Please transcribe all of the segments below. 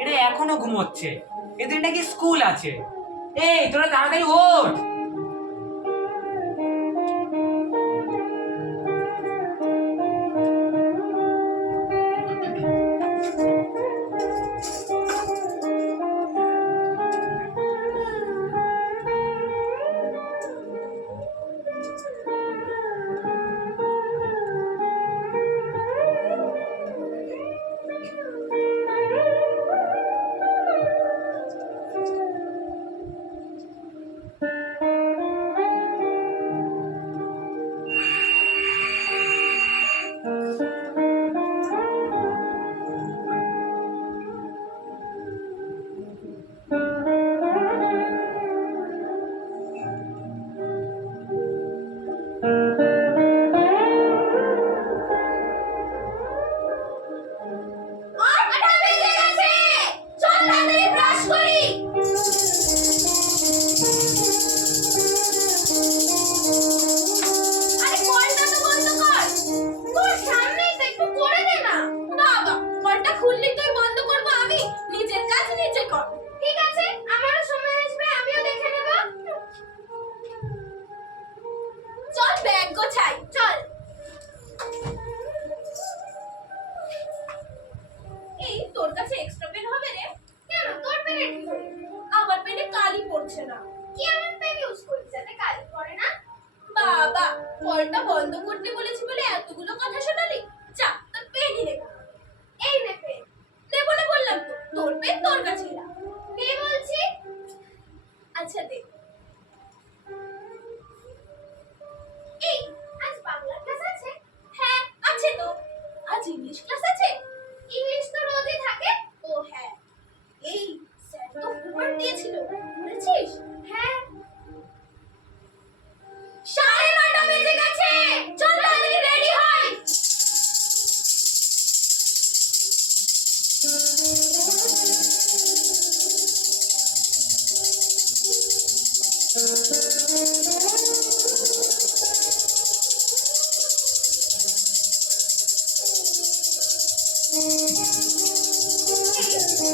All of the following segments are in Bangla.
এরা এখনো ঘুমোচ্ছে, এদের নাকি স্কুল আছে। এই তোরা তাড়াতাড়ি ওঠ। কলটা বন্ধ করতে বলেছি বলে এতগুলো কথা শোনালি। যা তোর পেনই নেব। এই নে পেন। নে বলে বললাম তো, তোর পেন তোর কাছে রাখ। নে বলছি। আচ্ছা দে। এই আজ বাংলা ক্লাস আছে? হ্যাঁ আছে তো। আজ ইংলিশ ক্লাস আছে? ইংলিশ তো রোজই থাকে। ও হ্যাঁ। এই স্যার তো হোমওয়ার্ক দিয়েছিল, পড়েছিস? হ্যাঁ। 9:30 বেজে গেছে, চল তাড়াতাড়ি রেডি হই।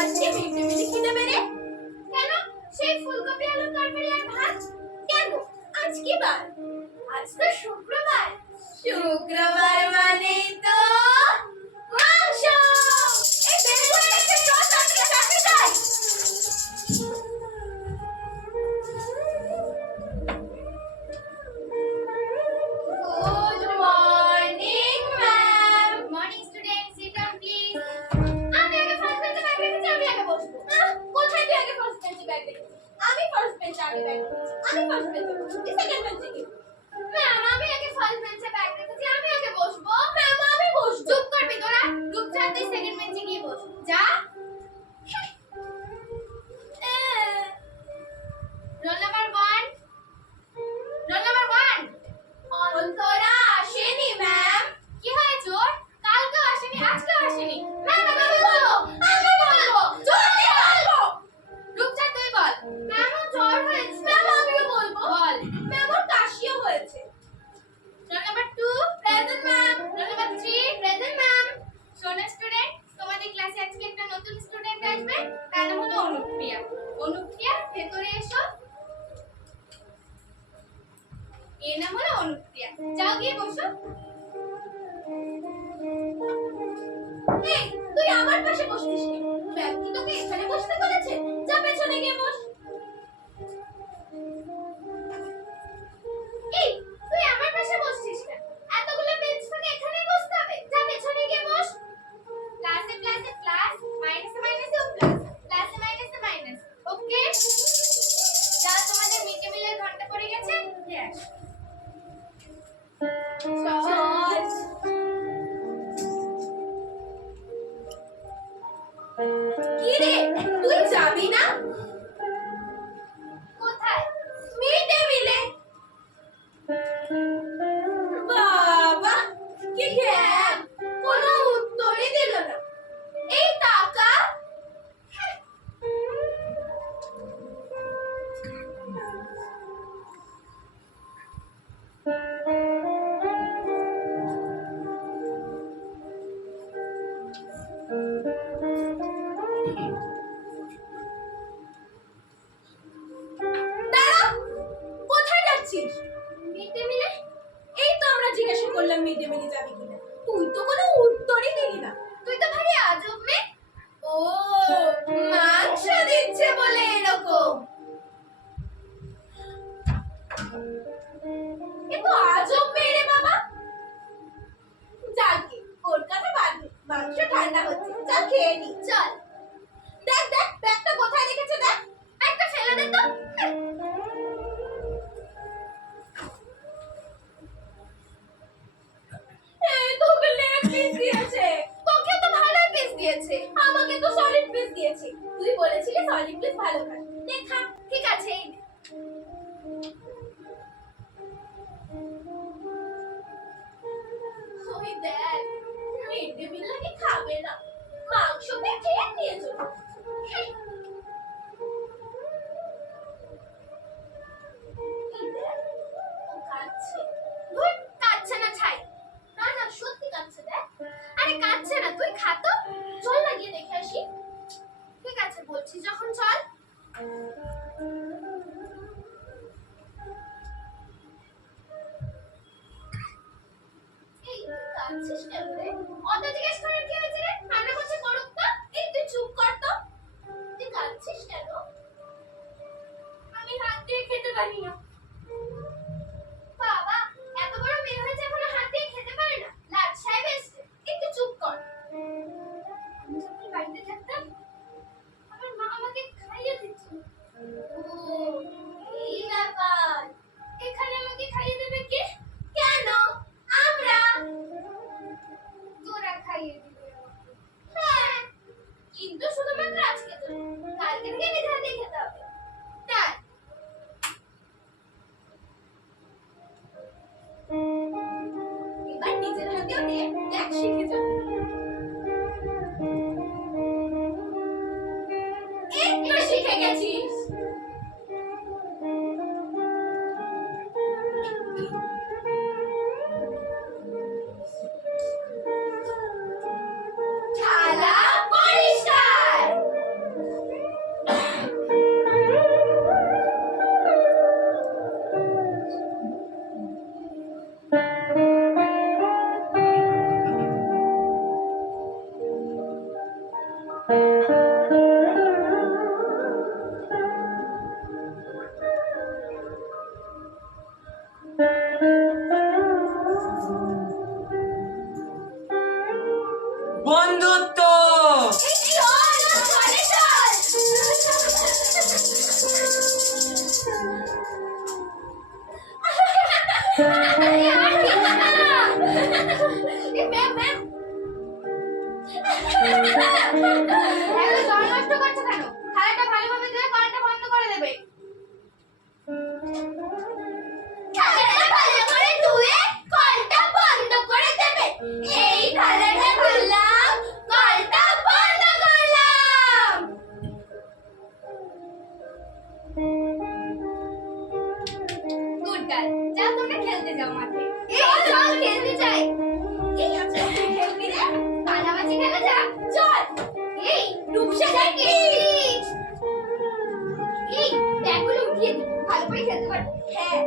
আজকে মিড ডে মিলে কি দেবে রে? কেন? সেই ফুলকপি আলুর তরকারি আর ভাত। কেন? আজ কি বার? আজ তো শুক্রবার। শুক্রবার মানে তো মাংস। এই বের হয়ে গেছে, চল তাড়াতাড়ি কাছে যাই। Good morning ma'am. Morning student, sit down please. আমি আগে ফার্স্ট বেঞ্চে ব্যাগ রেখেছি, আমি আগে বসবো। কোথায় তুই আগে ফার্স্ট বেঞ্চে ব্যাগ রেখেছিস? আমি ফার্স্ট বেঞ্চে আগে ব্যাগ রেখেছি। আমি ফার্স্ট বেঞ্চে বসবো, তুই সেকেন্ড বেঞ্চে কি? ম্যাম আমি আগে ফার্স্ট বেঞ্চে ব্যাগ রেখেছি, আমি আগে বসবো। ম্যাম আমি বসবো। চুপ করবি তোরা? চুপচাপ তুই সেকেন্ড বেঞ্চে গিয়ে বস। যা। Roll number 1। Roll number 1। Antara আসেনি ম্যাম। কি হয়েছে ওর? কালকেও আসেনি, আজকেও আসেনি। ম্যাম আমি বলবো, আমি বলবো, জলদি বলবো। রূপচা তুই বল। ম্যাম ওর জ্বর হয়েছে। ম্যাম আমিও বলবো। বল। ম্যাম ওর কাশিও হয়েছে। Roll number 2 present ma'am. Roll number 3 present ma'am. শোনো স্টুডেন্ট, তোমাদের ক্লাসে আজকে একটা নতুন স্টুডেন্ট আসবে, তার নাম হলো অনুপ্রিয়া। অনুপ্রিয়া ভেতরে এসো। এর নাম হলো অনুপ্রিয়া। যাও গিয়ে বসো। এই তুই আমার পাশে বসতিস কেন? ম্যাম কি তোকে এখানে বসতে বলেছে? যা পেছনে গিয়ে বস। এই তুই আমার পাশে বসছিস কেন? এতগুলো বেঞ্চ থেকে এখানেই বসতে হবে? যা পেছনে গিয়ে বস। প্লাসে প্লাসে প্লাস, মাইনাসে মাইনাসেও প্লাস, প্লাসে মাইনাসে মাইনাস। ওকে? যা তোমাদের মিড ডে মিলের ঘন্টা পড়ে গেছে, ইয়েস। চল। কি রে তুই যাবি না? দাঁড়া, কোথায় যাচ্ছিস? মিড ডে মিলে। এই তো আমরা জিজ্ঞাসা করলাম মিড ডে মিলে যাবি কিনা, তুই তো কোনো উত্তরই দিলি না। তুই তো ভারী আজব মেয়ে। ও, মাংস দিচ্ছে বলে এরকম। এ তো আজব মেয়ে রে বাবা। যাকে ওর কথা বাদ দে, মাংস ঠান্ডা হচ্ছে, চল খেয়ে নি। চল। দেখ দেখ ব্যাগটা কোথায় রেখেছে দেখ, একটা ফেলে দে তো। এই তোকে লেগ পিস দিয়েছে, তোকে তো ভালো পিস দিয়েছে, আমাকে তো সলিড পিস দিয়েছে। তুই বলেছিলি সলিড পিস ভালো খাস, দেখা ঠিক আছে। এই নে। ওই দেখ, মিড ডে মিল নাকি খাবে না, মাংসটা খেয়ে নিয়ে চলো। এই দেখ, ও কাঁদছে। ধুর, কাঁদছে না ছাই। না না, সত্যি কাঁদছে দেখ। আরে কাঁদছে না, তুই খা তো। চল না গিয়ে দেখে আসি। ঠিক আছে বলছি যখন চল। এই তুই কাঁদছিস কেন রে? অত জিজ্ঞেস করার কি হয়েছে রে? কান্না করছে করুক তো। এই তুই চুপ কর তো। তুই কাঁদছিস কেন? আমি হাত দিয়ে খেতে পারি না। বাবা, এত বড় মেয়ে হয়েছে এখনো হাত দিয়ে খেতে পারে না? লাট সাহেব এসছে, একটু চুপ কর। আমি যখন বাড়িতে থাকতাম আমার মা আমাকে খাইয়ে দিত। ও, এই ব্যাপার। এখানে আমাকে খাইয়ে দেবে কে? কেন? আমরা। তোরা খাইয়ে দিবে আমাকে। হ্যাঁ, কিন্তু শুধুমাত্র আজকে তো, কালকে থেকে নিজে হাতে খেতে হবে। তাই এবার নিজের হাতেও নিয়ে দেখ শিখে যাবে। একটু শিখে গেছিস। থালা পরিষ্কার। বন্ধুত্ব। এই চল, ঘরে চল। আরে আর কি না। এই ম্যাম ম্যাম। এত জল নষ্ট করছো কেন? থালাটা ভালোভাবে ধুয়ে কলটা বন্ধ করে দেবে। থালাটা ভালো করে ধুয়ে কলটা বন্ধ করে দেবে। এই থালাটা ধুলাম, কলটা বন্ধ করলাম। গুড গার্ল, যাও তোমরা খেলতে যাও মাঠে। এই চল খেলতে যাই। এই আচ্ছা খেলবি রে? কানামাছি খেলা যা, চল। এই রূপসা যাই কি? এই ব্যাগগুলো উঠিয়ে দি, ভালো করে খেলতে পারবি। হ্যাঁ।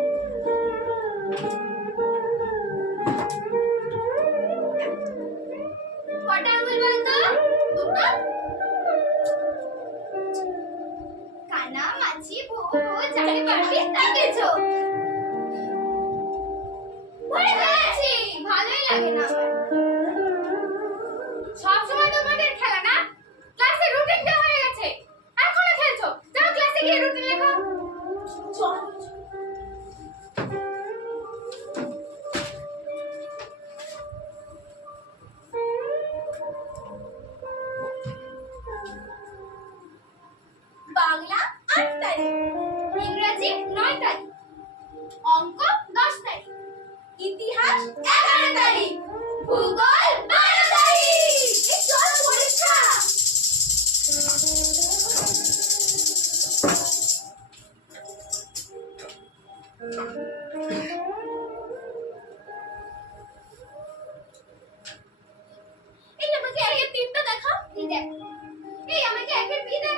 কটা আঙুল বলতো? দুটো? কানা মাছি ভো ভো যাকে পারবি তাকে চো। ভরে ফেলেছি, ভালোই লাগে না আমার। সবসময় তোমাদের খেলা না? ক্লাসে রুটিনটা হয়ে গেছে, এখনো খেলছো। যাও ক্লাসে গিয়ে রুটিন লেখো। চল। বাংলা 8 তারিখ, ইংরেজি 9 তারিখ, অঙ্ক 10 তারিখ, ইতিহাস 11 তারিখ, ভূগোল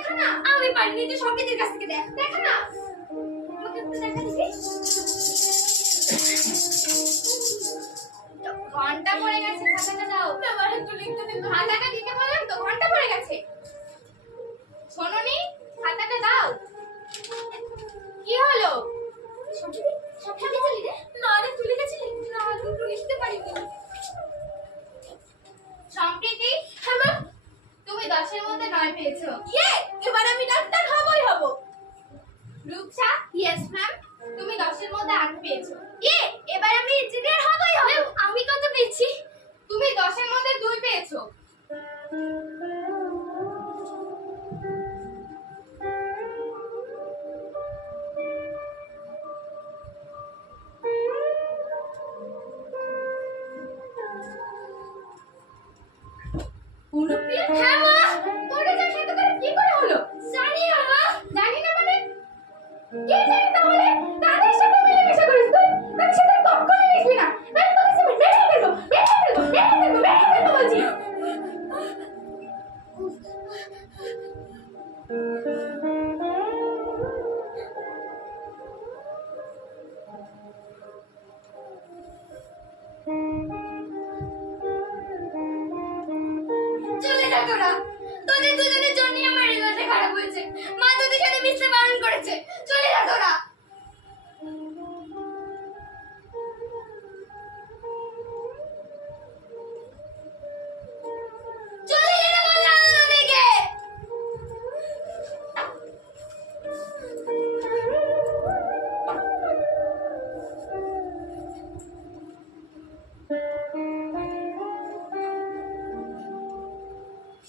দেখা না, আমি পারিনি, তুই সম্প্রীতির কাছ থেকে দেখ, দেখা না, আমাকে একটু দেখা দিবি। ঘন্টা পড়ে গেছে, খাতাটা দাও। আমার একটু লিখতে দিন, খাতাটা দিতে বললাম তো, ঘন্টা পড়ে গেছে। শোনোনি, খাতাটা দাও। কি হলো? সবটা লিখলি রে? না রে, তুই লিখেছিলি? না, আমি একটু লিখতে পারিনি। সম্প্রীতি, হ্যাঁ ম্যাম। তুমি 10 এর মধ্যে 9 পেয়েছো। ইয়ে, এবার আমি ডাক্তার হবই হব। Rupsa, yes ma'am. তুমি 10 এর মধ্যে 8 পেয়েছো। ইয়ে, এবার আমি ইঞ্জিনিয়ার হবই হব। ম্যাম, আমি কত পেয়েছি? তুমি 10 এর মধ্যে 2 পেয়েছো। অনুপ্রিয়া, হ্যাঁ মা, তোর রেজাল্ট এত করে কি করে হলো? জানি না মা। জানি না মানে কি জানি তাহলে? তাদের সাথে মিলেমিশে করিস তুই, তাদের সাথে কখনো লিখবি না। আমি তোকে সব বের করে দেবো, বের করে দেবো, বের করে দেবো, বের করে দেবো বলছি। চলে যা তোরা, তোদের দুজনের জন্যই আমার রেজাল্ট খারাপ হয়েছে। মা তোদের সাথে মিশতে বারণ করেছে। চলে যা তোরা। চলে যেতে বললাম তোদেরকে।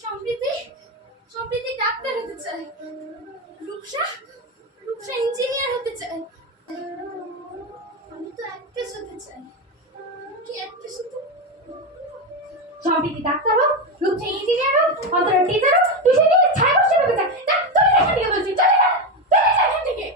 সম্প্রীতি, সম্প্রীতি ডাক্তার হতে চায়। রূপসা, রূপসা ইঞ্জিনিয়ার হতে চায়। আমি তো অ্যাক্ট্রেস হতে চাই। কি অ্যাক্ট্রেস হতে? সম্প্রীতি ডাক্তার হোক, রূপসা ইঞ্জিনিয়ার হোক, অন্তরা টিচার হোক, তুই সেদিকে ছাই বসে হতে চাই। না, তুই এখান থেকে বলছি, চলে যা, চলে যা এখান থেকে।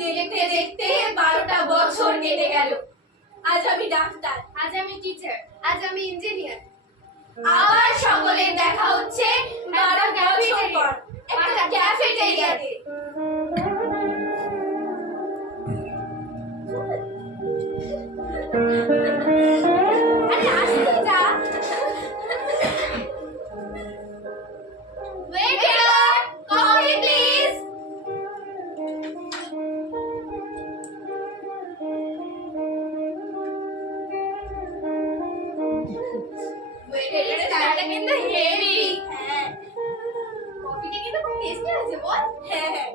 দেখতে দেখতে 12টা বছর কেটে গেল। আজ আমি ডাক্তার, আজ আমি টিচার, আজ আমি ইঞ্জিনিয়ার। আবার সকলের দেখা হচ্ছে 12 বছর পর একটা ক্যাফেটেরিয়াতে। আরে আসতে যা। Waiter, coffee please. ওয়েটারের স্টাইলটা কিন্তু হেভি। হ্যাঁ, কফিটা কিন্তু খুব টেস্টি হয়েছে বল। হ্যাঁ,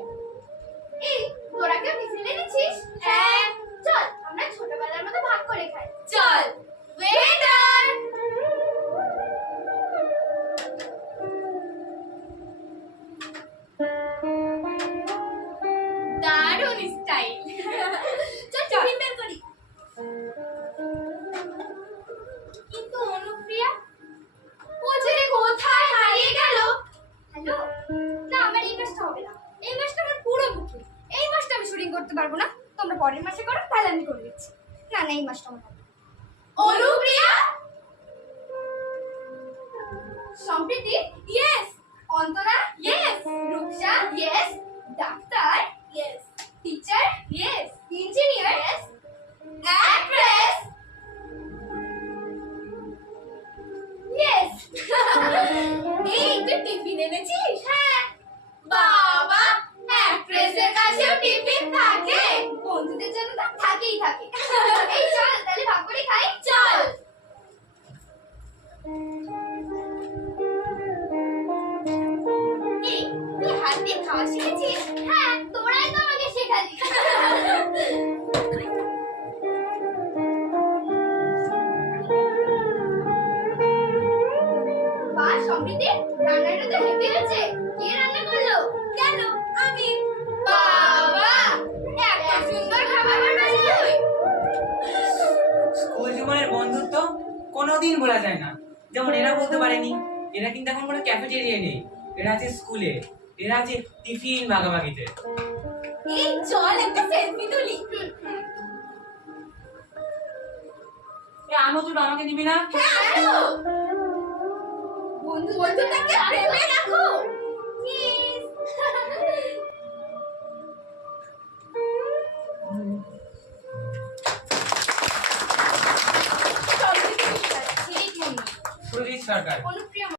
এই তোরা কেউ টিফিন এনেছিস? হ্যাঁ, চল আমরা ছোটবেলার মতো ভাগ করে খাই। চল। ওয়েটার, দারুণ স্টাইল। চল টিফিন বের করি। কিন্তু অনুপ্রিয়া, ও যে কোথায় হারিয়ে গেল? হ্যালো, না আমার এই মাসটা হবে না। এই মাসটা আমার পুরো বুকিং। এই মাসটা আমি শুটিং করতে পারবো না। তোমরা পরের মাসে করো, তাহলে আমি করে দিচ্ছি। না না, এই মাসটা আমার হবে। Anupriya, Sampriti, yes. Antara, yes. Rupsa, yes. ডাক্তার, yes. Teacher, yes. Engineer, yes. Actress, yes. এই তুই টিফিন এনেছিস? হ্যাঁ। বাবা, অ্যাক্ট্রেসের কাছেও টিফিন থাকে? বন্ধুদের জন্য তো থাকেই থাকে। এই চল তাহলে ভাগ করে খাই। চল। এই তুই হাত দিয়ে খাওয়া শিখেছিস? হ্যাঁ, তোরাই তো আমাকে শেখালি। বাহ সম্প্রীতি, রান্নাটা তো হেভি হয়েছে। কে রান্না করলো? কেন আমি। বাবা, এত সুন্দর খাবার বানালি তুই। স্কুল জীবনের বন্ধুত্ব কোনোদিন ভোলা যায় না। যেমন এরা বলতে পারেনি, এরা কিন্তু এখন কোনো ক্যাফেটেরিয়া নেই, এরা আছে স্কুলে, এরা আছে টিফিন ভাগাভাগিতে। এই চল একটা সেলফি তুলি। আনো, তুই আমাকে নিবি না? হ্যাঁ আনো। বন্ধুটাকে প্রেমে রাখো। সুরজিৎ সরকার। অনুপ্রিয়া